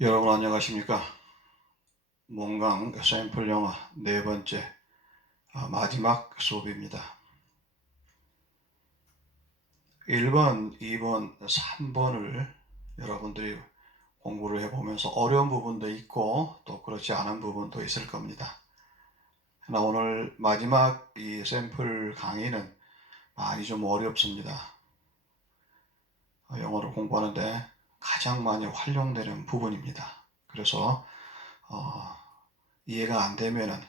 여러분 안녕하십니까? 몽강 샘플 영어 네 번째 마지막 수업입니다. 1번, 2번, 3번을 여러분들이 공부를 해보면서 어려운 부분도 있고 또 그렇지 않은 부분도 있을 겁니다. 그러나 오늘 마지막 이 샘플 강의는 많이 좀 어렵습니다. 영어를 공부하는데 가장 많이 활용되는 부분입니다. 그래서 이해가 안 되면은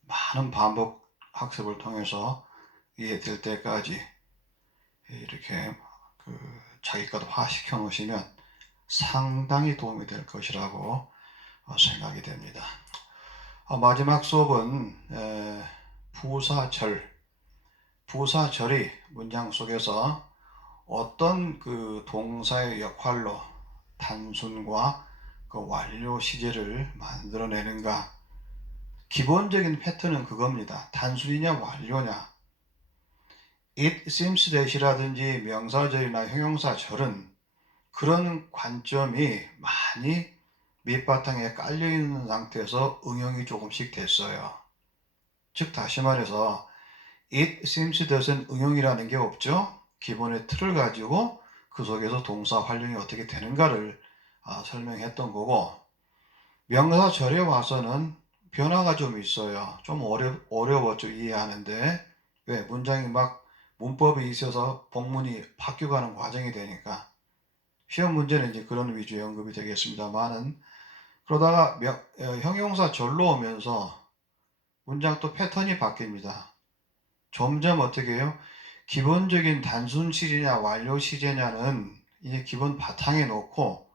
많은 반복 학습을 통해서 이해될 때까지 이렇게 자기 것화 시켜 놓으시면 상당히 도움이 될 것이라고 생각이 됩니다. 마지막 수업은 부사절이 문장 속에서 어떤 그 동사의 역할로 단순과 그 완료 시제를 만들어내는가. 기본적인 패턴은 그겁니다. 단순이냐 완료냐. it seems that이라든지 명사절이나 형용사절은 그런 관점이 많이 밑바탕에 깔려있는 상태에서 응용이 조금씩 됐어요. 즉 다시 말해서 it seems that은 응용이라는 게 없죠. 기본의 틀을 가지고 그 속에서 동사 활용이 어떻게 되는가를 설명했던 거고, 명사절에 와서는 변화가 좀 있어요. 좀 어려웠죠, 이해하는데. 왜? 문장이 막 문법이 있어서 복문이 바뀌어가는 과정이 되니까. 시험 문제는 이제 그런 위주의 언급이 되겠습니다만은, 그러다가 형용사절로 오면서 문장 또 패턴이 바뀝니다. 점점 어떻게 해요? 기본적인 단순 시제냐 완료 시제냐는 이제 기본 바탕에 놓고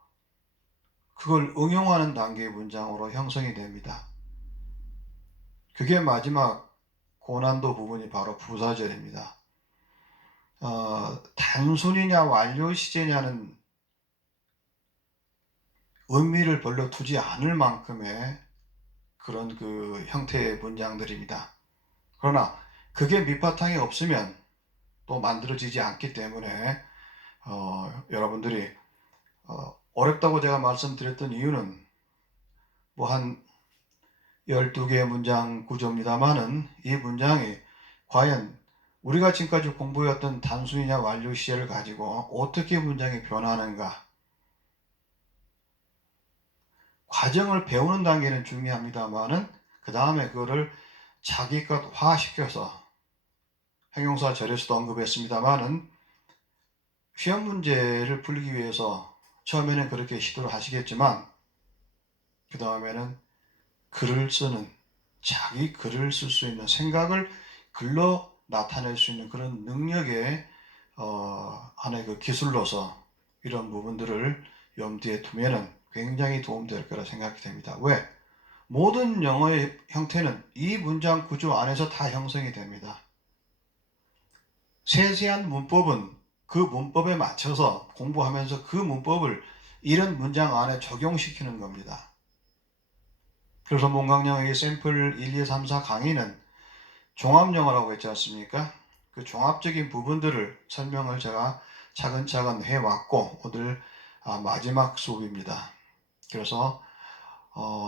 그걸 응용하는 단계의 문장으로 형성이 됩니다. 그게 마지막 고난도 부분이 바로 부사절입니다. 단순이냐 완료 시제냐는 의미를 별로 두지 않을 만큼의 그런 그 형태의 문장들입니다. 그러나 그게 밑바탕이 없으면 또 만들어지지 않기 때문에 여러분들이 어렵다고 제가 말씀드렸던 이유는 뭐 한 12개의 문장 구조입니다만은 이 문장이 과연 우리가 지금까지 공부해왔던 단순이냐 완료 시제를 가지고 어떻게 문장이 변하는가, 과정을 배우는 단계는 중요합니다만은 그 다음에 그거를 자기 것화시켜서 형용사 절에서도 언급했습니다만은 시험 문제를 풀기 위해서 처음에는 그렇게 시도를 하시겠지만 그 다음에는 글을 쓰는, 자기 글을 쓸 수 있는, 생각을 글로 나타낼 수 있는 그런 능력의 하나의 그 기술로서 이런 부분들을 염두에 두면은 굉장히 도움될 거라 생각이 됩니다. 왜? 모든 영어의 형태는 이 문장 구조 안에서 다 형성이 됩니다. 세세한 문법은 그 문법에 맞춰서 공부하면서 그 문법을 이런 문장 안에 적용시키는 겁니다. 그래서 몽강영어의 샘플 1, 2, 3, 4 강의는 종합영어라고 했지 않습니까? 그 종합적인 부분들을 설명을 제가 차근차근 해왔고 오늘 마지막 수업입니다. 그래서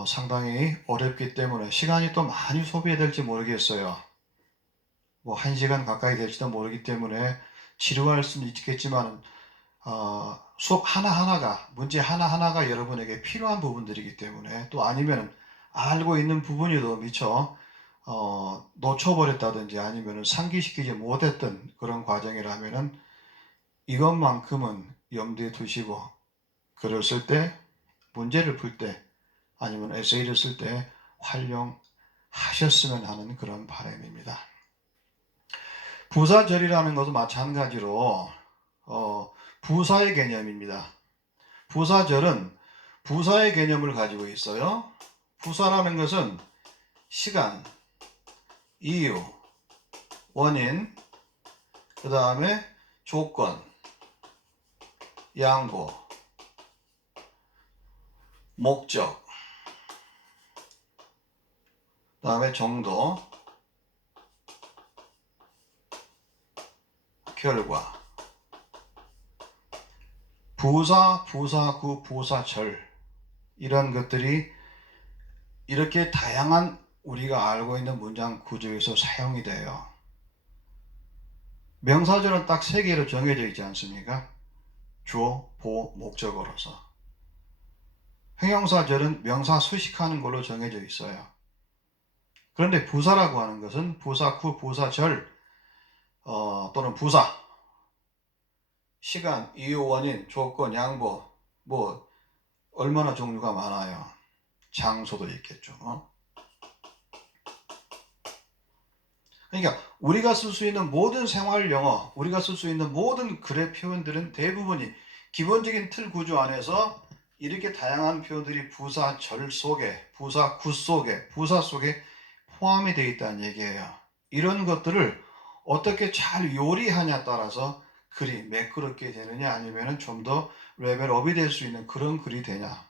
상당히 어렵기 때문에 시간이 또 많이 소비될지 모르겠어요. 뭐 1시간 가까이 될지도 모르기 때문에 지루할 수는 있겠지만 수업 하나하나가, 문제 하나하나가 여러분에게 필요한 부분들이기 때문에, 또 아니면 알고 있는 부분이도 미처 놓쳐버렸다든지 아니면 상기시키지 못했던 그런 과정이라면 이것만큼은 염두에 두시고 글을 쓸 때, 문제를 풀 때, 아니면 에세이를 쓸 때 활용하셨으면 하는 그런 바람입니다. 부사절이라는 것은 마찬가지로 부사의 개념입니다. 부사절은 부사의 개념을 가지고 있어요. 부사라는 것은 시간, 이유, 원인, 그 다음에 조건, 양보, 목적, 그 다음에 정도, 결과. 부사, 부사구, 부사절. 이런 것들이 이렇게 다양한 우리가 알고 있는 문장 구조에서 사용이 돼요. 명사절은 딱 세 개로 정해져 있지 않습니까? 주어, 보어, 목적어로서. 형용사절은 명사 수식하는 걸로 정해져 있어요. 그런데 부사라고 하는 것은 부사구, 부사절 또는 부사, 시간, 이유, 원인, 조건, 양보, 뭐 얼마나 종류가 많아요. 장소도 있겠죠. 그러니까 우리가 쓸 수 있는 모든 생활 영어, 우리가 쓸 수 있는 모든 글의 표현들은 대부분이 기본적인 틀 구조 안에서 이렇게 다양한 표현들이 부사절 속에, 부사구 속에, 부사 속에 포함이 되어 있다는 얘기예요. 이런 것들을 어떻게 잘 요리하냐에 따라서 글이 매끄럽게 되느냐 아니면 좀 더 레벨업이 될 수 있는 그런 글이 되냐.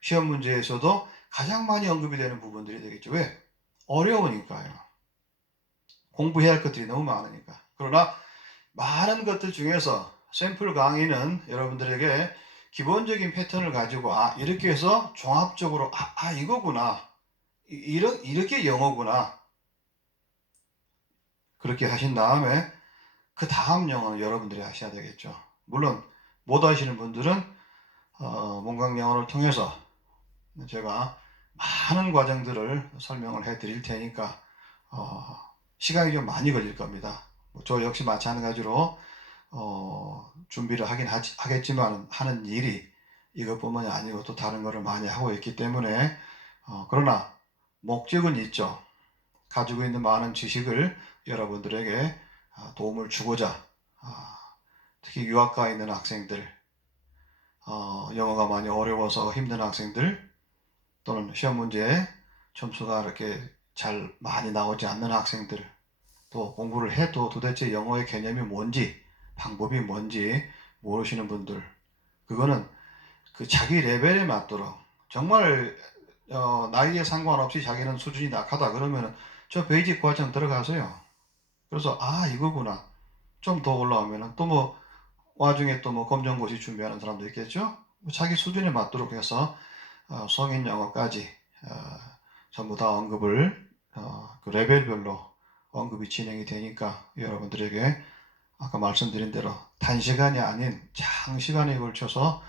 시험 문제에서도 가장 많이 언급이 되는 부분들이 되겠죠. 왜? 어려우니까요. 공부해야 할 것들이 너무 많으니까. 그러나 많은 것들 중에서 샘플 강의는 여러분들에게 기본적인 패턴을 가지고 이렇게 해서 종합적으로 이거구나. 이렇게 영어구나. 그렇게 하신 다음에 그 다음 영어는 여러분들이 하셔야 되겠죠. 물론 못 하시는 분들은 몽강 영어를 통해서 제가 많은 과정들을 설명을 해 드릴 테니까 시간이 좀 많이 걸릴 겁니다. 저 역시 마찬가지로 준비를 하겠지만 하는 일이 이것뿐만이 아니고 또 다른 거를 많이 하고 있기 때문에 그러나 목적은 있죠. 가지고 있는 많은 지식을 여러분들에게 도움을 주고자 특히 유학가 있는 학생들 영어가 많이 어려워서 힘든 학생들 또는 시험 문제에 점수가 이렇게 잘 많이 나오지 않는 학생들 또 공부를 해도 도대체 영어의 개념이 뭔지 방법이 뭔지 모르시는 분들 그거는 그 자기 레벨에 맞도록 정말 나이에 상관없이 자기는 수준이 약하다 그러면 저 베이직 과정 들어가세요. 그래서 이거구나 좀 더 올라오면 또 뭐 와중에 또 뭐 검정고시 준비하는 사람도 있겠죠. 자기 수준에 맞도록 해서 성인 영어까지 전부 다 언급을 그 레벨별로 언급이 진행이 되니까 여러분들에게 아까 말씀드린 대로 단시간이 아닌 장시간에 걸쳐서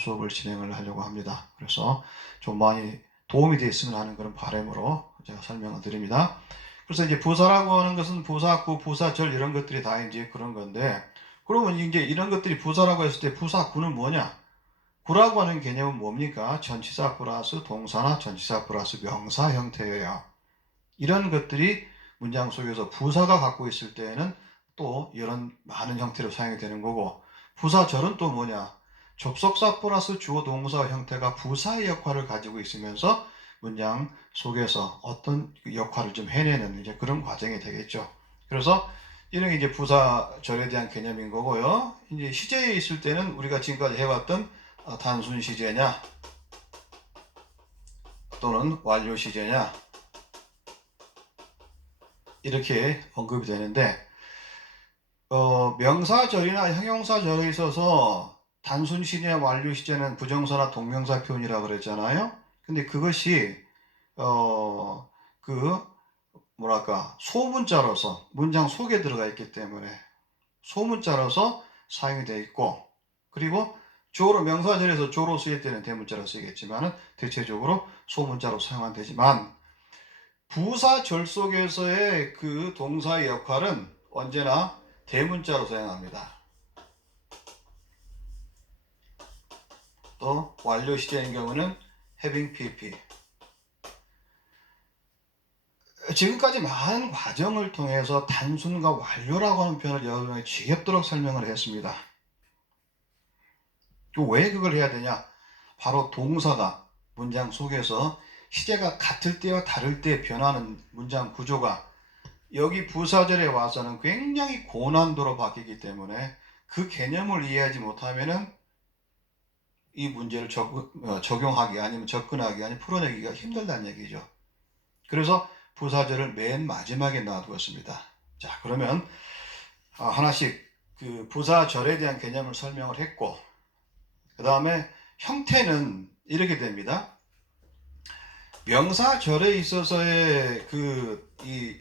수업을 진행을 하려고 합니다. 그래서 좀 많이 도움이 됐으면 하는 그런 바람으로 제가 설명을 드립니다. 그래서 이제 부사라고 하는 것은 부사구, 부사절 이런 것들이 다 이제 그런 건데 그러면 이제 이런 것들이 부사라고 했을 때 부사구는 뭐냐? 구라고 하는 개념은 뭡니까? 전치사 플러스 동사나 전치사 플러스 명사 형태예요. 이런 것들이 문장 속에서 부사가 갖고 있을 때에는 또 이런 많은 형태로 사용이 되는 거고 부사절은 또 뭐냐? 접속사 플러스 주어 동사 형태가 부사의 역할을 가지고 있으면서 문장 속에서 어떤 역할을 좀 해내는 이제 그런 과정이 되겠죠. 그래서 이런 게 이제 부사절에 대한 개념인 거고요. 이제 시제에 있을 때는 우리가 지금까지 해왔던 단순 시제냐 또는 완료 시제냐 이렇게 언급이 되는데 명사절이나 형용사절에 있어서 단순 시제나 완료 시제는 부정사나 동명사 표현이라고 그랬잖아요. 근데 그것이 그 뭐랄까 소문자로서 문장 속에 들어가 있기 때문에 소문자로서 사용이 되어 있고 그리고 주어로 명사절에서 주어로 쓰일 때는 대문자로 쓰이겠지만 대체적으로 소문자로 사용은 되지만 부사절 속에서의 그 동사의 역할은 언제나 대문자로 사용합니다. 또 완료 시제인 경우는 having pp. 지금까지 많은 과정을 통해서 단순과 완료라고 하는 표현을 여러분에게 지겹도록 설명을 했습니다. 왜 그걸 해야 되냐? 바로 동사가 문장 속에서 시제가 같을 때와 다를 때 변하는 문장 구조가 여기 부사절에 와서는 굉장히 고난도로 바뀌기 때문에 그 개념을 이해하지 못하면은 이 문제를 적용하기 아니면 접근하기 아니면 풀어내기가 힘들다는 얘기죠. 그래서 부사절을 맨 마지막에 놔두었습니다. 자, 그러면 하나씩 그 부사절에 대한 개념을 설명을 했고 그 다음에 형태는 이렇게 됩니다. 명사절에 있어서의 이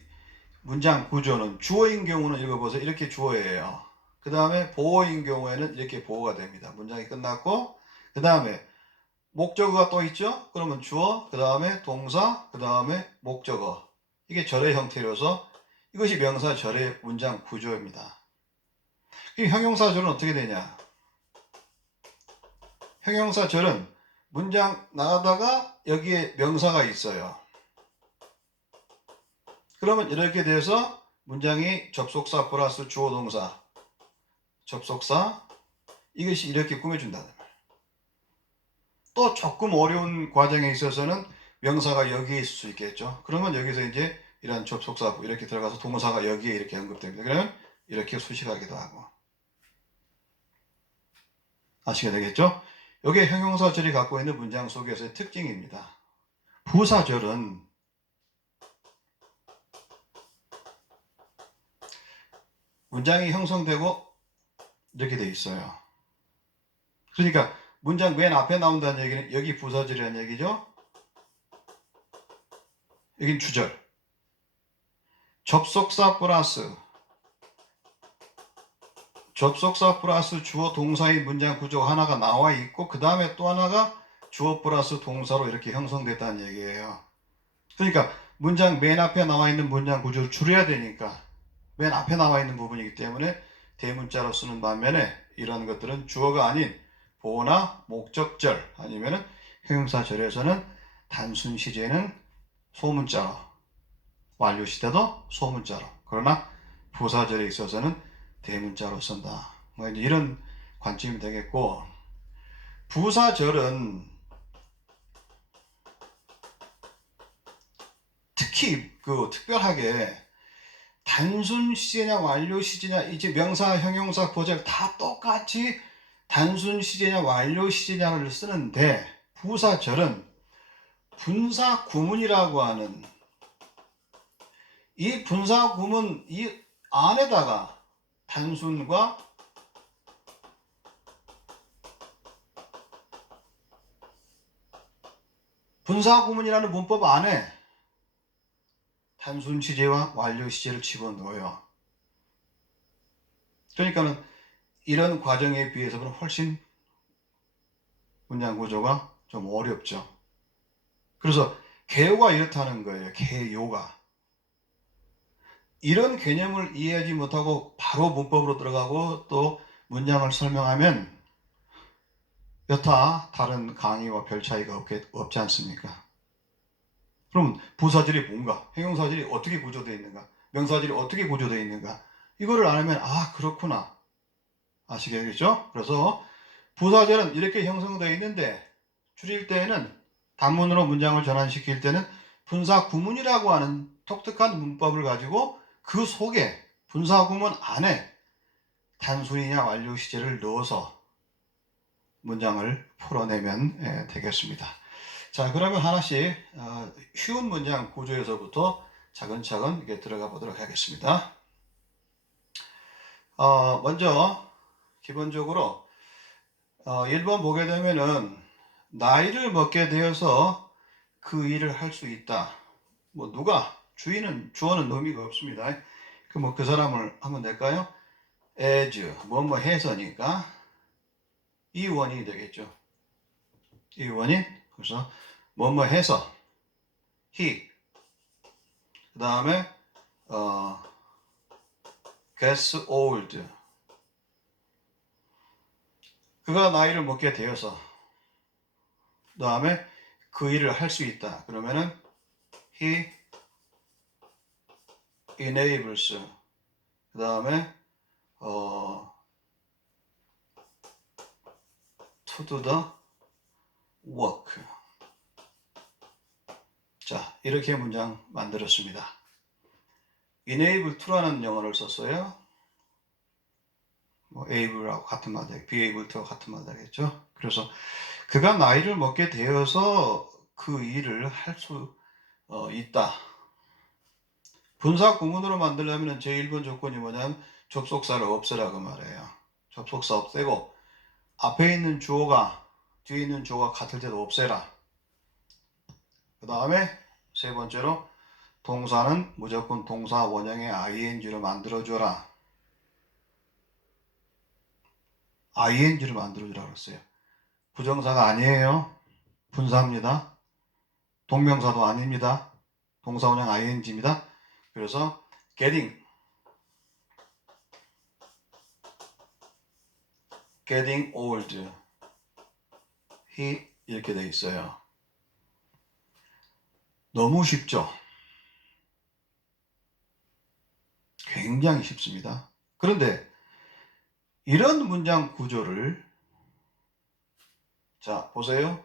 문장 구조는 주어인 경우는 읽어보세요. 이렇게 주어예요. 그 다음에 보어인 경우에는 이렇게 보어가 됩니다. 문장이 끝났고 그 다음에 목적어가 또 있죠. 그러면 주어, 그 다음에 동사, 그 다음에 목적어. 이게 절의 형태로서 이것이 명사절의 문장 구조입니다. 이 형용사절은 어떻게 되냐? 형용사절은 문장 나가다가 여기에 명사가 있어요. 그러면 이렇게 돼서 문장이 접속사 플러스 주어 동사, 접속사, 이것이 이렇게 꾸며준다는 말이에요. 또 조금 어려운 과정에 있어서는 명사가 여기에 있을 수 있겠죠. 그러면 여기서 이제 이런 접속사 이렇게 들어가서 동사가 여기에 이렇게 언급됩니다. 그러면 이렇게 수식하기도 하고. 아시게 되겠죠? 이게 형용사절이 갖고 있는 문장 속에서의 특징입니다. 부사절은 문장이 형성되고 이렇게 돼 있어요. 그러니까 문장 맨 앞에 나온다는 얘기는 여기 부사절이라는 얘기죠. 여긴 주절. 접속사 플러스 주어 동사의 문장 구조가 하나가 나와 있고 그 다음에 또 하나가 주어 플러스 동사로 이렇게 형성됐다는 얘기예요. 그러니까 문장 맨 앞에 나와 있는 문장 구조를 줄여야 되니까 맨 앞에 나와 있는 부분이기 때문에 대문자로 쓰는 반면에 이런 것들은 주어가 아닌 보어나 목적절 아니면은 형용사절에서는 단순 시제는 소문자로, 완료 시제도 소문자로, 그러나 부사절에 있어서는 대문자로 쓴다. 뭐 이런 관점이 되겠고, 부사절은 특히 특별하게 단순 시제냐 완료 시제냐, 이제 명사, 형용사, 보절 다 똑같이 단순 시제냐 완료 시제냐를 쓰는데 부사절은 분사 구문이라고 하는 이 분사 구문 이 안에다가 단순과 분사 구문이라는 문법 안에 단순 시제와 완료 시제를 집어넣어요. 그러니까는 이런 과정에 비해서는 훨씬 문장 구조가 좀 어렵죠. 그래서 개요가 이렇다는 거예요. 개요가. 이런 개념을 이해하지 못하고 바로 문법으로 들어가고 또 문장을 설명하면 여타 다른 강의와 별 차이가 없지 않습니까? 그럼 부사절이 뭔가, 형용사절이 어떻게 구조되어 있는가, 명사절이 어떻게 구조되어 있는가, 이거를 알면 아 그렇구나 아시겠죠? 그래서 부사절은 이렇게 형성되어 있는데 줄일 때에는 단문으로 문장을 전환시킬 때는 분사 구문이라고 하는 독특한 문법을 가지고 그 속에 분사 구문 안에 단순이냐 완료 시제를 넣어서 문장을 풀어내면 되겠습니다. 자, 그러면 하나씩 쉬운 문장 구조에서부터 차근차근 이게 들어가 보도록 하겠습니다. 먼저 기본적으로 1번 보게 되면은 나이를 먹게 되어서 그 일을 할 수 있다. 뭐 누가 주어는 의미가 없습니다. 그 사람을 한번 낼까요? as 뭐뭐 해서니까 이 원인이 되겠죠. 이 원인. 그래서 뭐뭐 해서 he 그 다음에 gets old 그가 나이를 먹게 되어서 그 다음에 그 일을 할 수 있다. 그러면은 he enables 그 다음에 to do the work. 자, 이렇게 문장 만들었습니다. enable to라는 영어를 썼어요. 뭐 able하고 같은 말 되겠죠. be able to와 같은 말 되겠죠. 그래서 그가 나이를 먹게 되어서 그 일을 할 수 있다. 분사 구문으로 만들려면 제1번 조건이 뭐냐면 접속사를 없애라고 말해요. 접속사 없애고 앞에 있는 주어가 뒤에 있는 주어가 같을 때도 없애라. 그 다음에 세 번째로 동사는 무조건 동사 원형의 ing로 만들어줘라. ing를 만들어주라고 했어요. 부정사가 아니에요. 분사입니다. 동명사도 아닙니다. 동사 원형 ing입니다. 그래서 getting old he 이렇게 돼 있어요. 너무 쉽죠? 굉장히 쉽습니다. 그런데 이런 문장 구조를 자 보세요.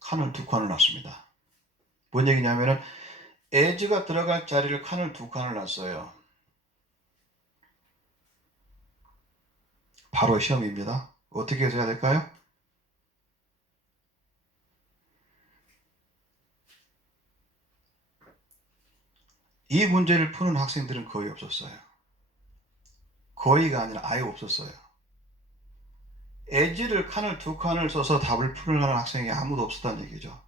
칸을 두 칸을 놨습니다. 뭔 얘기냐면은 as가 들어갈 자리를 칸을 두 칸을 놨어요. 바로 시험입니다. 어떻게 해서 해야 될까요? 이 문제를 푸는 학생들은 거의 없었어요. 거의가 아니라 아예 없었어요. as를 칸을 두 칸을 써서 답을 풀으려는 학생이 아무도 없었다는 얘기죠.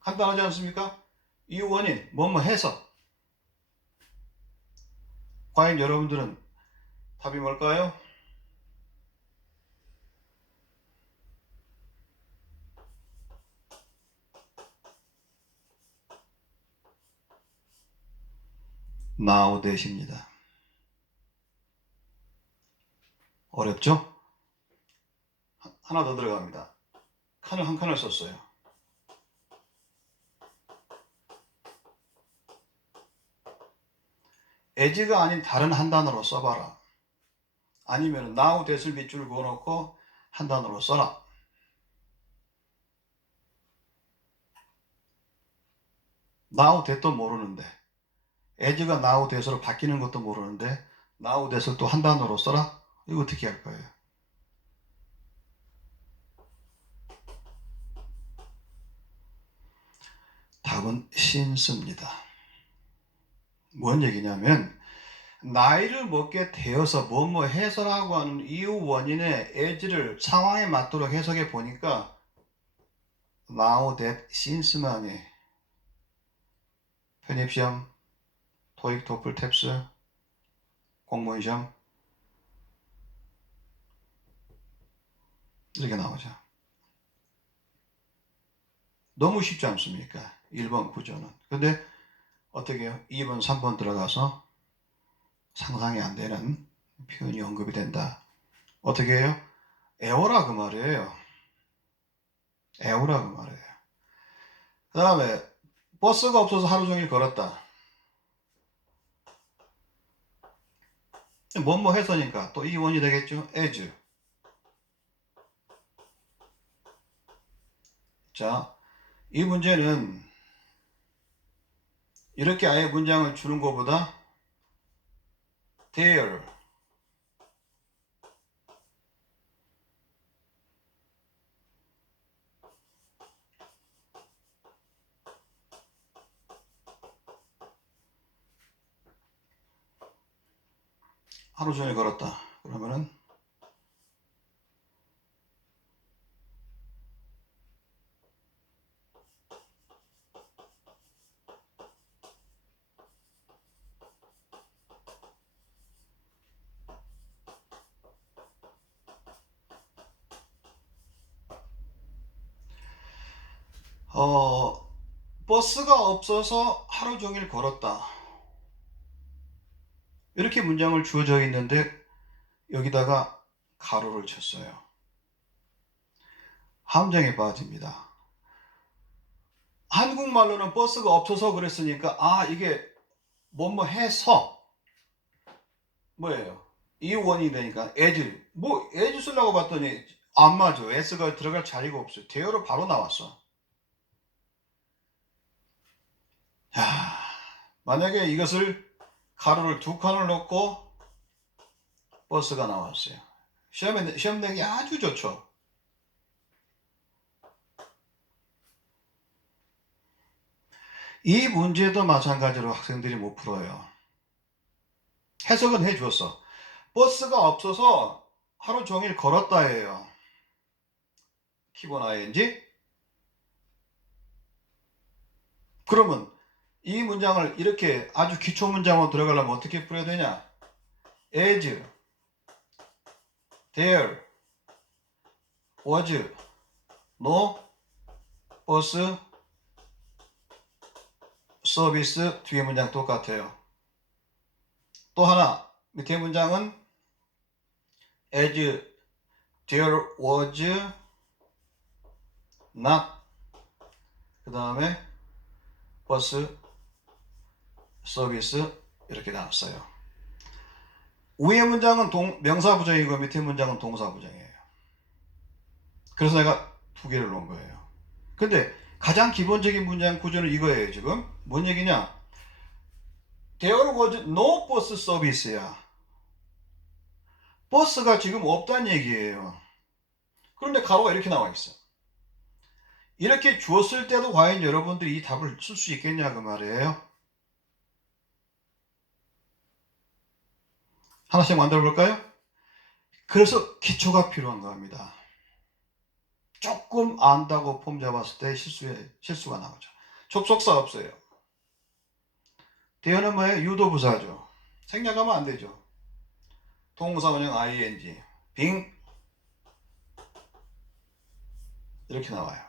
간단하지 않습니까? 이 원인 뭐뭐 해서 과연 여러분들은 답이 뭘까요? now that입니다. 어렵죠? 하나 더 들어갑니다. 칸을 한 칸을 썼어요. as가 아닌 다른 한 단어로 써봐라. 아니면 now that을 밑줄 그어놓고 한 단어로 써라. now that도 모르는데 as가 now that으로 바뀌는 것도 모르는데 now that을 또 한 단어로 써라? 이거 어떻게 할 거예요? 답은 since입니다. 뭔 얘기냐면 나이를 먹게 되어서 뭐뭐 해서라고 하는 이유 원인의 as를 상황에 맞도록 해석해 보니까 now that since만이 편입시험, 토익, 토플, 탭스, 공무원 시험 이렇게 나오죠. 너무 쉽지 않습니까? 1번 구조는. 근데 어떻게 해요? 2번, 3번 들어가서 상상이 안 되는 표현이 언급이 된다. 어떻게 해요? 애워라 그 말이에요. 애워라 그 말이에요. 그 다음에 버스가 없어서 하루 종일 걸었다. 뭐뭐 해서니까 또 이 원이 되겠죠. as. 자, 이 문제는 이렇게 아예 문장을 주는 것보다 there 하루 종일 걸었다. 그러면은 버스가 없어서 하루 종일 걸었다. 이렇게 문장을 주어져 있는데 여기다가 가로를 쳤어요. 함정에 빠집니다. 한국말로는 버스가 없어서 그랬으니까 이게 뭐뭐 해서 뭐예요? 이 원이 되니까 as as 쓰려고 봤더니 안 맞아. s가 들어갈 자리가 없어요. 대어로 바로 나왔어. 자, 만약에 이것을 가로를 두 칸을 넣고 버스가 나왔어요. 시험 내기 아주 좋죠. 이 문제도 마찬가지로 학생들이 못 풀어요. 해석은 해주었어. 버스가 없어서 하루 종일 걸었다예요. 피곤 ing. 그러면 이 문장을 이렇게 아주 기초 문장으로 들어가려면 어떻게 풀어야 되냐? As there was no bus service. 뒤에 문장 똑같아요. 또 하나, 밑에 문장은 as there was not, 그 다음에 bus service 이렇게 나왔어요. 위에 문장은 명사 부정이고 밑에 문장은 동사 부정이에요. 그래서 내가 두 개를 놓은 거예요. 근데 가장 기본적인 문장 구조는 이거예요. 지금 뭔 얘기냐? There was no bus service야. 버스가 지금 없다는 얘기예요. 그런데 가로가 이렇게 나와 있어. 이렇게 주었을 때도 과연 여러분들이 이 답을 쓸 수 있겠냐 그 말이에요. 하나씩 만들어 볼까요? 그래서 기초가 필요한 겁니다. 조금 안다고 폼 잡았을 때 실수가 나오죠. 접속사 없어요. 대어는 뭐예요? 유도부사죠. 생략하면 안 되죠. 동사 원형 ing, 빙 이렇게 나와요.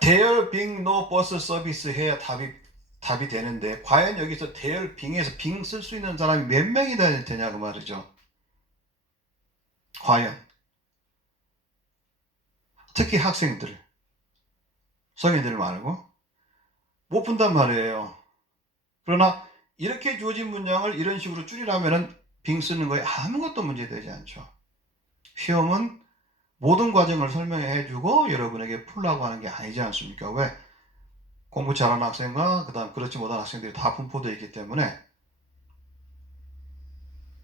There being no bus service 해야 답이 되는데 과연 여기서 there being에서 빙 쓸 수 있는 사람이 몇 명이 되냐 그 말이죠. 과연 특히 학생들, 성인들 말고 못 푼단 말이에요. 그러나 이렇게 주어진 문장을 이런 식으로 줄이라면은 빙 쓰는 거에 아무것도 문제되지 않죠. 시험은 모든 과정을 설명해 주고 여러분에게 풀라고 하는 게 아니지 않습니까? 왜? 공부 잘하는 학생과 그다음 그렇지 못한 학생들이 다 분포되어 있기 때문에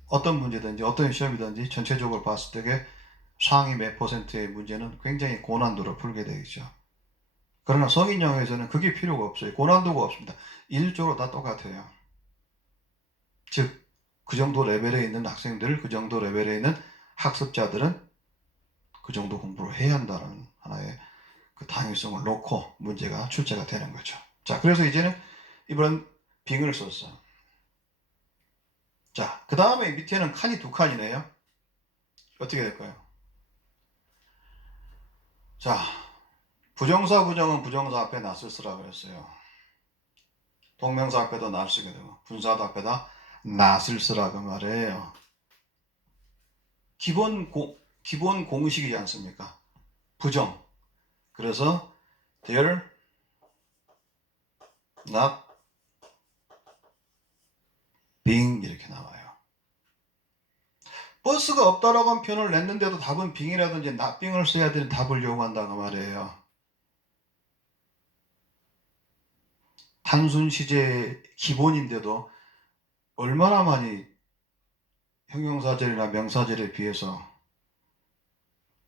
어떤 문제든지 어떤 시험이든지 전체적으로 봤을 때 상위 몇 퍼센트의 문제는 굉장히 고난도로 풀게 되어 있죠. 그러나 성인 영역에서는 그게 필요가 없어요. 고난도가 없습니다. 일률적으로 다 똑같아요. 즉, 그 정도 레벨에 있는 학생들, 그 정도 레벨에 있는 학습자들은 그 정도 공부를 해야 한다는 하나의 그 당위성을 놓고 문제가 출제가 되는 거죠. 자, 그래서 이제는 이번 빙을 썼어. 자, 그 다음에 밑에는 칸이 두 칸이네요. 어떻게 될까요? 자, 부정사 부정은 부정사 앞에 낫을 쓰라고 그랬어요. 동명사 앞에도 낫을 쓰게 되고 분사도 앞에다 낫을 쓰라고 말해요. 기본 공식이지 않습니까? 부정. 그래서 there not being 이렇게 나와요. 버스가 없다라고 한 표현을 냈는데도 답은 being이라든지 not being을 써야 되는 답을 요구한다고 말이에요. 단순 시제 기본인데도 얼마나 많이 형용사절이나 명사절에 비해서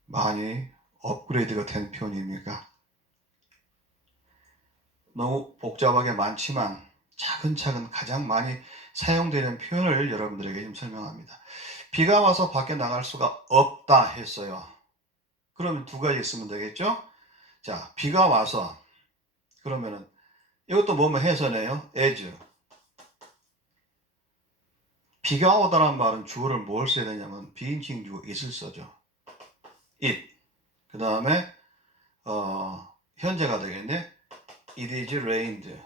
많이 업그레이드가 된 표현입니까? 너무 복잡하게 많지만 차근차근 가장 많이 사용되는 표현을 여러분들에게 좀 설명합니다. 비가 와서 밖에 나갈 수가 없다 했어요. 그러면 두 가지 있으면 되겠죠? 자, 비가 와서 그러면은 이것도 뭐뭐 해서네요. as. 비가 오다라는 말은 주어를 뭘 써야 되냐면 비인칭 주어 it을 써죠. it. 그 다음에 현재가 되겠네. It is rained.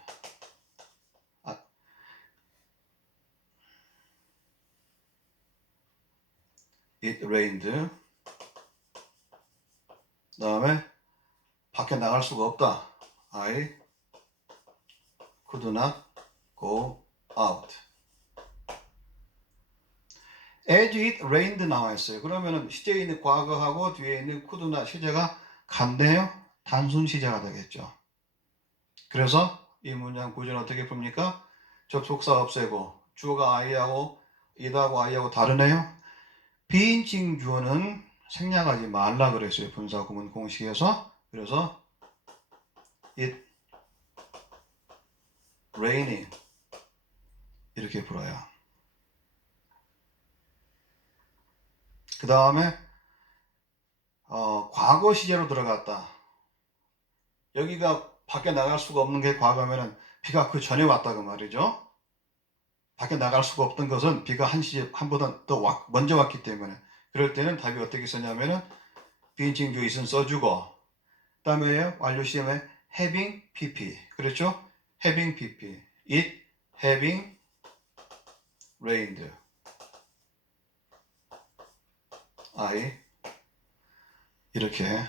It rained. 그 다음에 밖에 나갈 수가 없다. I could not go out. As it rained 나와 있어요. 그러면은 시제에 있는 과거하고 뒤에 있는 could not 시제가 같네요. 단순 시제가 되겠죠. 그래서 이 문장 구조는 어떻게 풉니까? 접속사 없애고 주어가 I하고 it하고 I하고 다르네요. 비인칭 주어는 생략하지 말라 그랬어요. 분사 구문 공식에서. 그래서 it raining 이렇게 불어요. 그 다음에 과거 시제로 들어갔다. 여기가 밖에 나갈 수가 없는 게 과거면은 비가 그 전에 왔다고 말이죠. 밖에 나갈 수가 없던 것은 비가 한보다 더 먼저 왔기 때문에 그럴 때는 답이 어떻게 쓰냐면은 비인칭 주의선 써주고 그 다음에 완료 시험에 having pp 그렇죠? having pp it having rained I 이렇게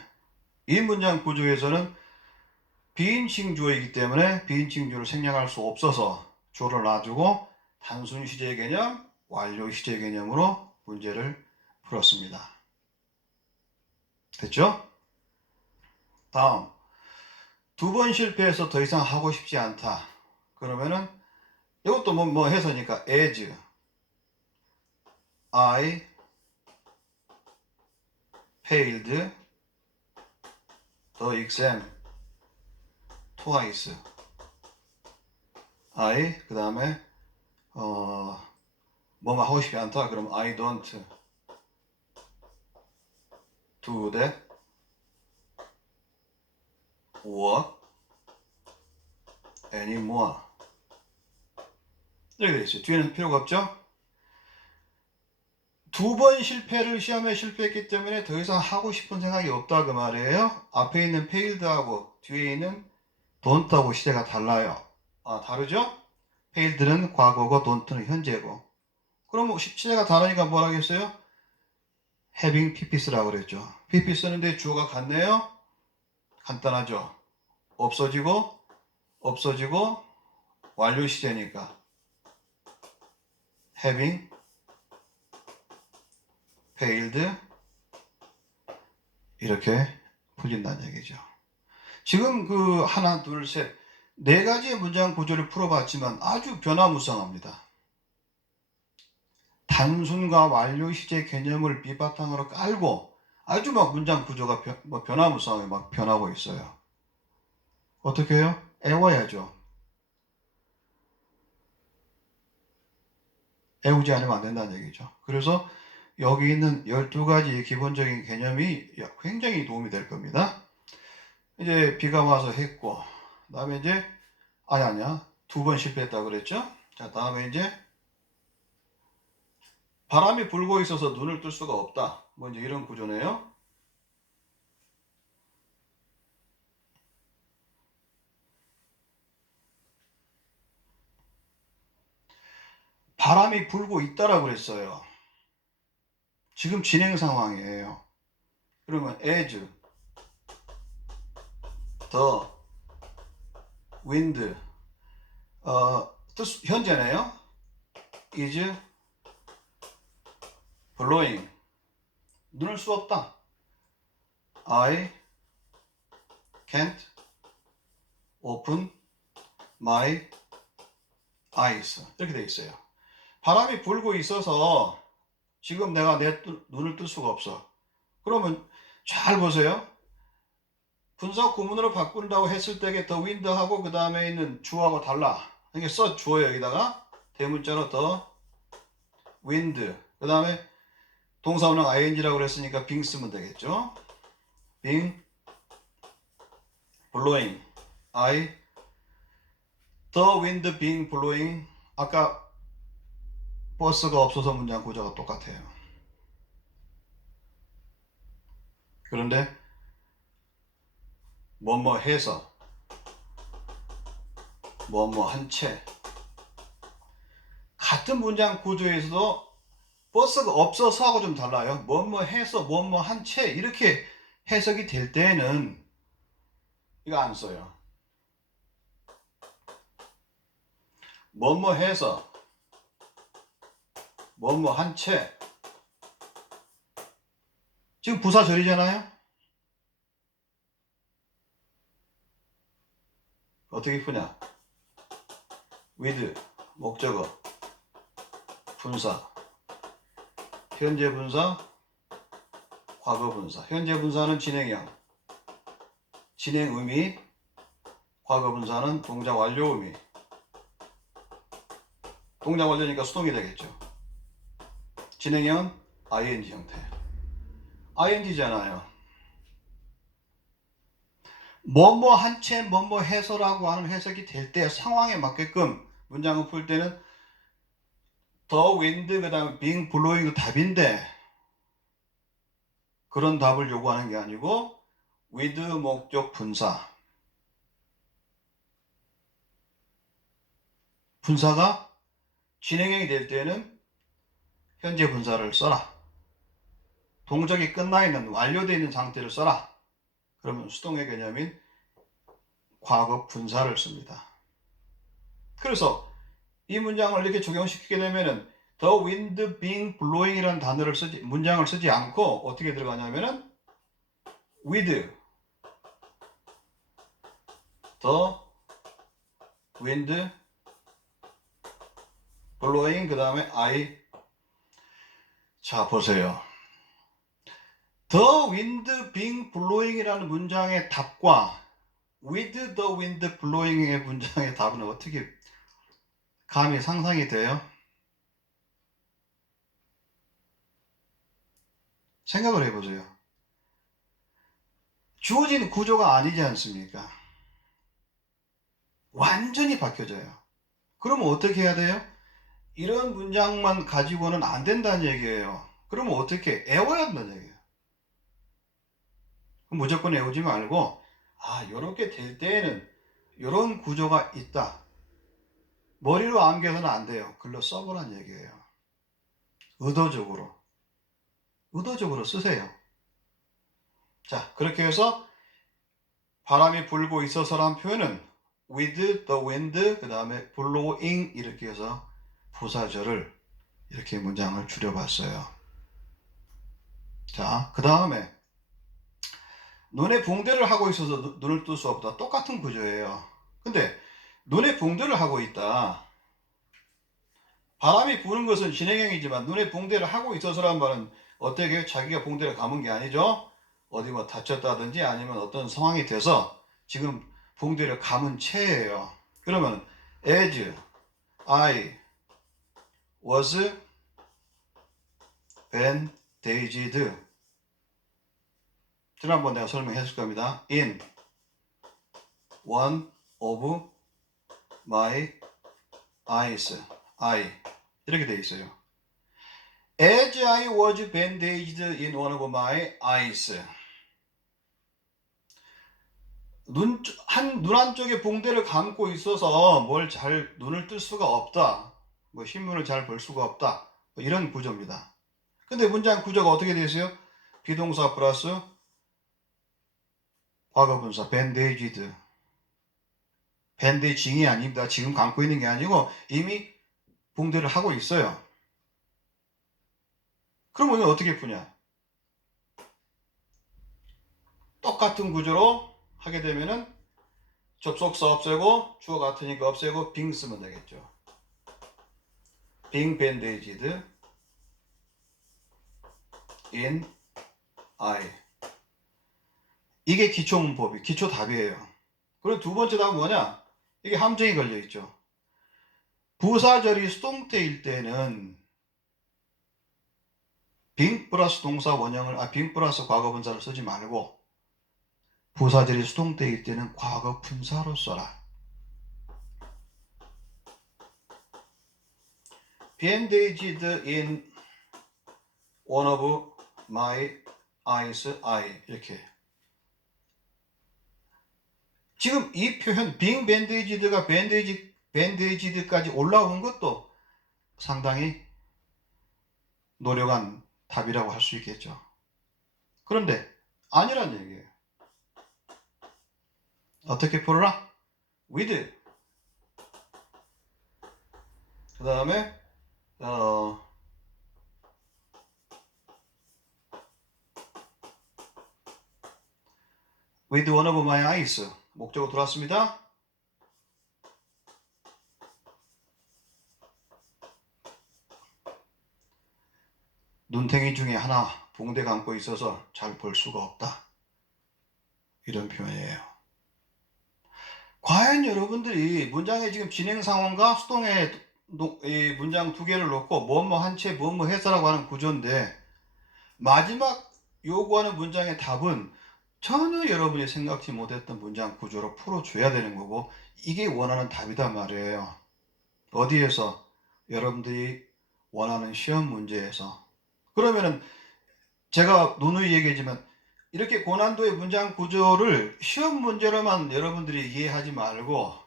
이 문장 구조에서는 비인칭 주어이기 때문에 비인칭 주어를 생략할 수 없어서 주어를 놔두고 단순 시제 개념, 완료 시제 개념으로 문제를 풀었습니다. 됐죠? 다음 두 번 실패해서 더 이상 하고 싶지 않다. 그러면은 이것도 뭐 해서니까 as I failed the exam twice. I 그 다음에 뭐만 하고 싶지 않다. 그럼 I don't do that work anymore. 이렇게 되어 있어요. 뒤에는 필요가 없죠? 두 번 시험에 실패했기 때문에 더 이상 하고 싶은 생각이 없다 그 말이에요. 앞에 있는 failed하고 뒤에 있는 don't하고 시제가 달라요. 다르죠? failed는 과거고 don't는 현재고. 그럼 시제가 다르니까 뭐라 하겠어요? having pp 쓰라고 그랬죠. pp 쓰는데 주어가 같네요. 간단하죠. 없어지고 완료 시제니까 having failed 이렇게 풀린다는 얘기죠. 지금 그 하나 둘 셋 네 가지의 문장 구조를 풀어봤지만 아주 변화무쌍합니다. 단순과 완료 시제 개념을 밑바탕으로 깔고 아주 막 문장 구조가 변화무쌍하게 막 변하고 있어요. 어떻게 해요? 애워야죠. 애우지 않으면 안 된다는 얘기죠. 그래서 여기 있는 12가지 기본적인 개념이 굉장히 도움이 될 겁니다. 이제 비가 와서 했고 그 다음에 이제 아니야 두 번 실패했다고 그랬죠. 자 다음에 이제 바람이 불고 있어서 눈을 뜰 수가 없다. 뭐 이제 이런 구조네요. 바람이 불고 있다라고 그랬어요. 지금 진행 상황이에요. 그러면 as the wind 현재네요. is blowing 눈을 수 없다. I can't open my eyes 이렇게 돼 있어요. 바람이 불고 있어서 지금 내가 내 눈을 뜰 수가 없어. 그러면 잘 보세요. 분사 구문으로 바꾼다고 했을 때에 더 윈드하고 그 다음에 있는 주어하고 달라. 이게 주어요. 여기다가 대문자로 더 윈드 그 다음에 동사원은 ing라고 그랬으니까 빙 쓰면 되겠죠. 빙 blowing the wind being blowing 아까 버스가 없어서 문장 구조가 똑같아요. 그런데 뭐뭐 해서 뭐뭐 한 채 같은 문장 구조에서도 버스가 없어서 하고 좀 달라요. 뭐뭐 해서 뭐뭐 한 채 이렇게 해석이 될 때는 이거 안 써요. 뭐뭐 해서 뭐뭐 한 채 지금 부사절이잖아요. 어떻게 푸냐? with 목적어 분사 현재 분사 과거 분사 현재 분사는 진행형 진행 의미 과거 분사는 동작 완료 의미. 동작 완료니까 수동이 되겠죠. 진행형은 ing 형태. ing잖아요. 뭐뭐 한 채 뭐뭐 해서라고 하는 해석이 될 때 상황에 맞게끔 문장을 풀 때는 the wind 그 다음에 being blowing도 답인데 그런 답을 요구하는 게 아니고 with 목적 분사. 분사가 진행형이 될 때는 현재 분사를 써라. 동작이 끝나 있는 완료되어 있는 상태를 써라. 그러면 수동의 개념인 과거 분사를 씁니다. 그래서 이 문장을 이렇게 적용시키게 되면은 the wind being blowing이라는 단어를 문장을 쓰지 않고 어떻게 들어가냐면은 with the wind blowing 그 다음에 I. 자 보세요. the wind being blowing이라는 문장의 답과 with the wind blowing의 문장의 답은 어떻게 감이 상상이 돼요? 생각을 해보세요. 주어진 구조가 아니지 않습니까? 완전히 바뀌어져요. 그러면 어떻게 해야 돼요? 이런 문장만 가지고는 안 된다는 얘기예요. 그러면 어떻게 애워야 한다는 얘기예요. 무조건 애우지 말고 이렇게 될 때에는 이런 구조가 있다. 머리로 암기해서는 안 돼요. 글로 써보란 얘기예요. 의도적으로 쓰세요. 자, 그렇게 해서 바람이 불고 있어서란 표현은 with the wind 그 다음에 blowing 이렇게 해서 부사절을 이렇게 문장을 줄여봤어요. 자, 그 다음에 눈에 붕대를 하고 있어서 눈을 뜰 수 없다. 똑같은 구조예요. 근데 눈에 붕대를 하고 있다. 바람이 부는 것은 진행형이지만 눈에 붕대를 하고 있어서란 말은 어떻게 자기가 붕대를 감은 게 아니죠. 어디 뭐 다쳤다든지 아니면 어떤 상황이 돼서 지금 붕대를 감은 채예요. 그러면 as I was bandaged. 지난번 내가 설명했을 겁니다. in one of my eyes. I 이렇게 돼 있어요. As I was bandaged in one of my eyes. 눈 한쪽에 붕대를 감고 있어서 눈을 뜰 수가 없다. 뭐 신문을 잘 볼 수가 없다. 뭐 이런 구조입니다. 근데 문장 구조가 어떻게 되어 있어요? 비동사 플러스 과거분사 bandaged. 밴데이징이 아닙니다. 지금 감고 있는 게 아니고 이미 붕대를 하고 있어요. 그러면 어떻게 푸냐? 똑같은 구조로 하게 되면은 접속사 없애고 주어 같으니까 없애고 being 쓰면 되겠죠. being bandaged in eye. 이게 기초 문법이 기초 답이에요. 그리고 두 번째 답은 뭐냐? 이게 함정이 걸려 있죠. 부사절이 수동태일 때는 being 플러스 동사 원형을 being 플러스 과거분사를 쓰지 말고 부사절이 수동태일 때는 과거 분사로 써라. bandaged in one of my eyes, I 이렇게. 지금 이 표현 being bandaged가 bandaged까지 올라온 것도 상당히 노력한 답이라고 할 수 있겠죠. 그런데 아니란 얘기예요. 어떻게 풀어라? with 그 다음에 with one of my eyes 목적으로 들어왔습니다. 눈탱이 중에 하나 붕대 감고 있어서 잘 볼 수가 없다. 이런 표현이에요. 과연 여러분들이 문장의 지금 진행 상황과 수동의 이 문장 두 개를 놓고 뭐뭐 한 채 뭐뭐 해서라고 하는 구조인데 마지막 요구하는 문장의 답은 전혀 여러분이 생각지 못했던 문장 구조로 풀어줘야 되는 거고 이게 원하는 답이단 말이에요. 어디에서? 여러분들이 원하는 시험 문제에서. 그러면은 제가 누누이 얘기하지만 이렇게 고난도의 문장 구조를 시험 문제로만 여러분들이 이해하지 말고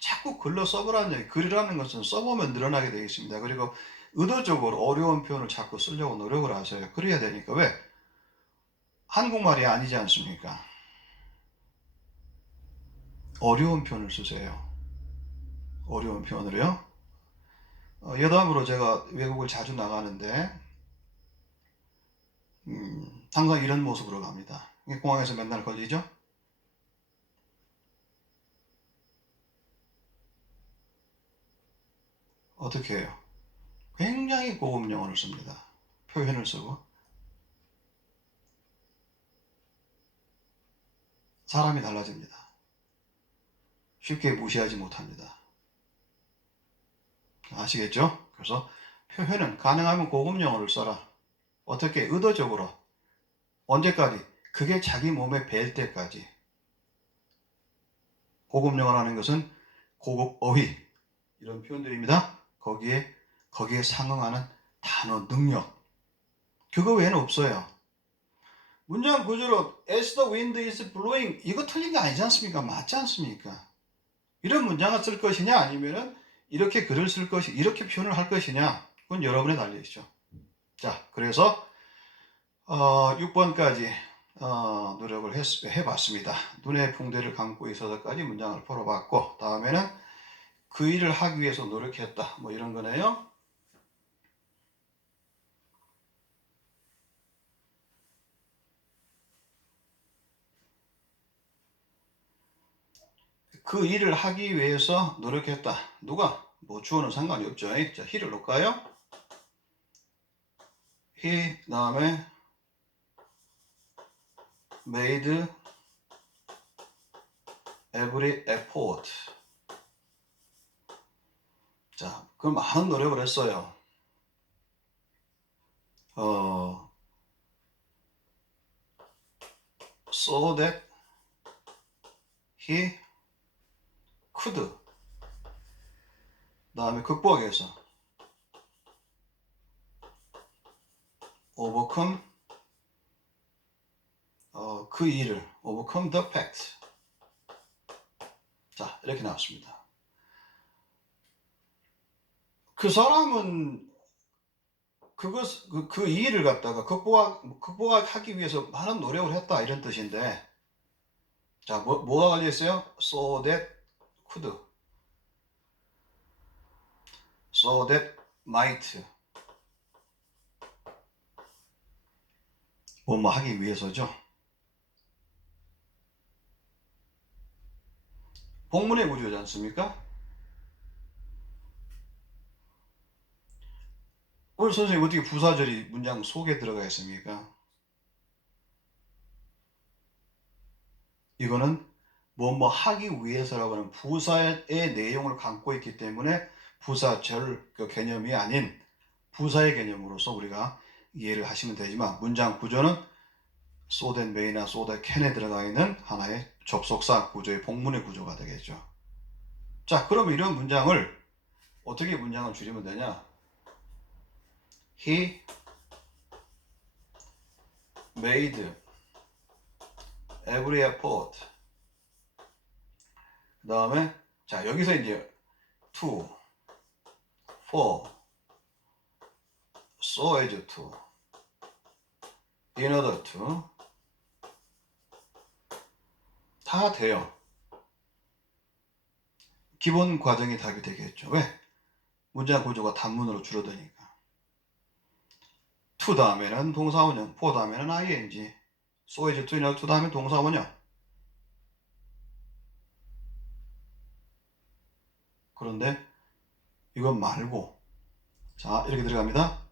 자꾸 글로 써보라는 얘기. 글이라는 것은 써보면 늘어나게 되어 있습니다. 그리고 의도적으로 어려운 표현을 자꾸 쓰려고 노력을 하세요. 그래야 되니까. 왜? 한국말이 아니지 않습니까? 어려운 표현을 쓰세요. 어려운 표현을요. 여담으로 제가 외국을 자주 나가는데 항상 이런 모습으로 갑니다. 공항에서 맨날 걸리죠? 어떻게 해요? 굉장히 고급 영어를 씁니다. 표현을 쓰고. 사람이 달라집니다. 쉽게 무시하지 못합니다. 아시겠죠? 그래서 표현은 가능하면 고급 영어를 써라. 어떻게? 의도적으로. 언제까지? 그게 자기 몸에 뵐 때까지. 고급 영어라는 것은 고급 어휘 이런 표현들입니다. 거기에 상응하는 단어 능력 그거 외에는 없어요. 문장 구조로 as the wind is blowing 이거 틀린 게 아니지 않습니까? 맞지 않습니까? 이런 문장을 쓸 것이냐 아니면은 이렇게 글을 쓸 것이 이렇게 표현을 할 것이냐 그건 여러분에 달려있죠. 자 그래서 6번까지 노력을 해봤습니다. 눈의 붕대를 감고 있어서까지 문장을 풀어봤고 다음에는 그 일을 하기 위해서 노력했다 뭐 이런 거네요. 그 일을 하기 위해서 노력했다. 누가? 뭐 주어는 상관이 없죠. 자, he를 놓을까요? he 다음에 made every effort. 자, 그 많은 노력을 했어요. so that he could 다음에 극복하기 위해서 overcome 그 일을 overcome the fact. 자, 이렇게 나왔습니다. 그 사람은 그 일을 갖다가 극복하기 위해서 많은 노력을 했다 이런 뜻인데 자 뭐가 걸려있어요? so that could so that might 뭐뭐 하기 위해서죠. 복문의 구조지 않습니까? 오늘 선생님 어떻게 부사절이 문장 속에 들어가 있습니까? 이거는 뭐뭐 하기 위해서라고 하는 부사의 내용을 갖고 있기 때문에 부사절 그 개념이 아닌 부사의 개념으로서 우리가 이해를 하시면 되지만 문장 구조는 so that may나 so that can에 들어가 있는 하나의 접속사 구조의 복문의 구조가 되겠죠. 자, 그럼 이런 문장을 어떻게 문장을 줄이면 되냐? He made every effort. 그 다음에 자 여기서 이제 to, for, so as to, in order to 다 돼요. 기본 과정이 답이 되겠죠. 왜? 문장 구조가 단문으로 줄어드니까. to 다음에는 동사원형, for 다음에는 ing, so as to, in order to 다음에 동사원형. 그런데 이건 말고 자 이렇게 들어갑니다.